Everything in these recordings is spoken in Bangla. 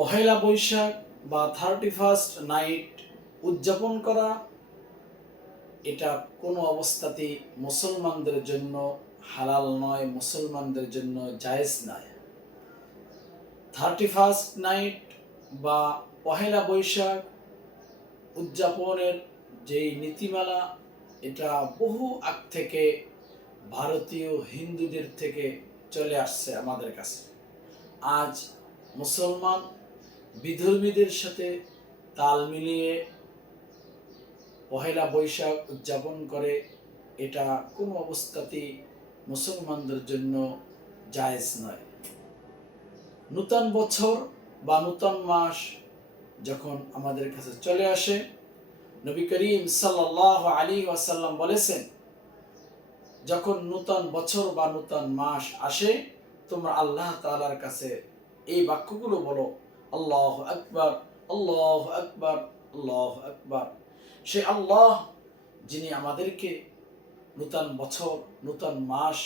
পহেলা বৈশাখ বা 31st নাইট উদযাপন করা এটা কোনো অবস্থাতেই মুসলমানদের জন্য হালাল নয়, মুসলমানদের জন্য জায়েজ নয়। 31st নাইট বা পহেলা বৈশাখ উদযাপনের যেই নীতিমালা, এটা বহু আগ থেকে ভারতীয় হিন্দুদের থেকে চলে আসছে আমাদের কাছে। আজ মুসলমান বিধর্মীদের সাথে তাল মিলিয়ে পহেলা বৈশাখ উদযাপন করে, এটা কোনো অবস্থাতেই মুসলমানদের জন্য জায়েজ নয়। নূতন বছর বা নূতন মাস যখন আমাদের কাছে চলে আসে, নবী করিম সাল্লাল্লাহু আলাইহি ওয়াসাল্লাম বলেছেন, যখন নূতন বছর বা নূতন মাস আসে, তোমরা আল্লাহ তাআলার কাছে এই বাক্যগুলো বলো, আল্লাহু আকবার, আল্লাহু আকবার, আল্লাহু আকবার। সে আল্লাহ যিনি আমাদেরকে নূতন বছর, নূতন মাস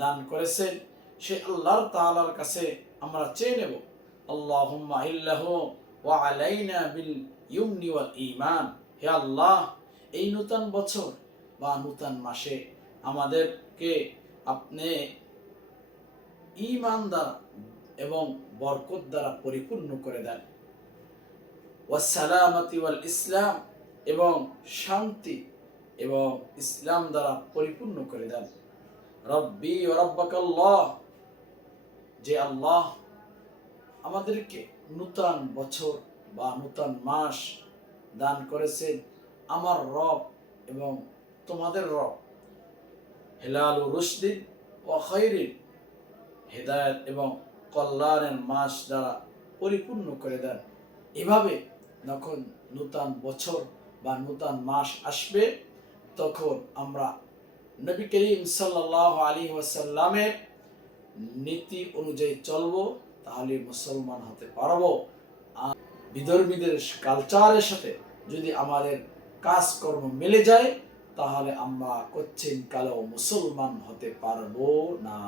দান করেছেন, সে আল্লাহ তাআলার কাছে আমরা চেয়ে নেব, আল্লাহুম্মা ইল্লাহু ওয়া আলাইনা বিল ইউমনি ওয়াল ঈমান। হে আল্লাহ, এই নূতন বছর বা নূতন মাসে আমাদেরকে আপনি ঈমান দ্বারা এবং বরকত দ্বারা পরিপূর্ণ করে দেন। ওয়াসসালামাতি ওয়াল ইসলাম, এবং শান্তি এবং ইসলাম দ্বারা পরিপূর্ণ করে দেন। রব্বি ওয়া রাব্বাকাল্লাহ, যে আল্লাহ আমাদেরকে নূতন বছর বা নূতন মাস দান করেছেন, আমার রব এবং তোমাদের রব, হেলাল ও রুশদিন ও খায়রিন, হেদায়েত এবং কল্যাণের মাস দ্বারা পরিপূর্ণ করে দেন। এভাবে যখন নূতন বছর বা নূতন মাস আসবে, তখন আমরা নবী করিম সাল্লাল্লাহু আলাইহি ওয়াসাল্লামের নীতি অনুযায়ী চলবো, তাহলে মুসলমান হতে পারবো। আর বিধর্মীদের কালচারের সাথে যদি আমাদের কাজকর্ম মিলে যায়, তাহলে আমরা কোচ্ছিন কালেও মুসলমান হতে পারবো না।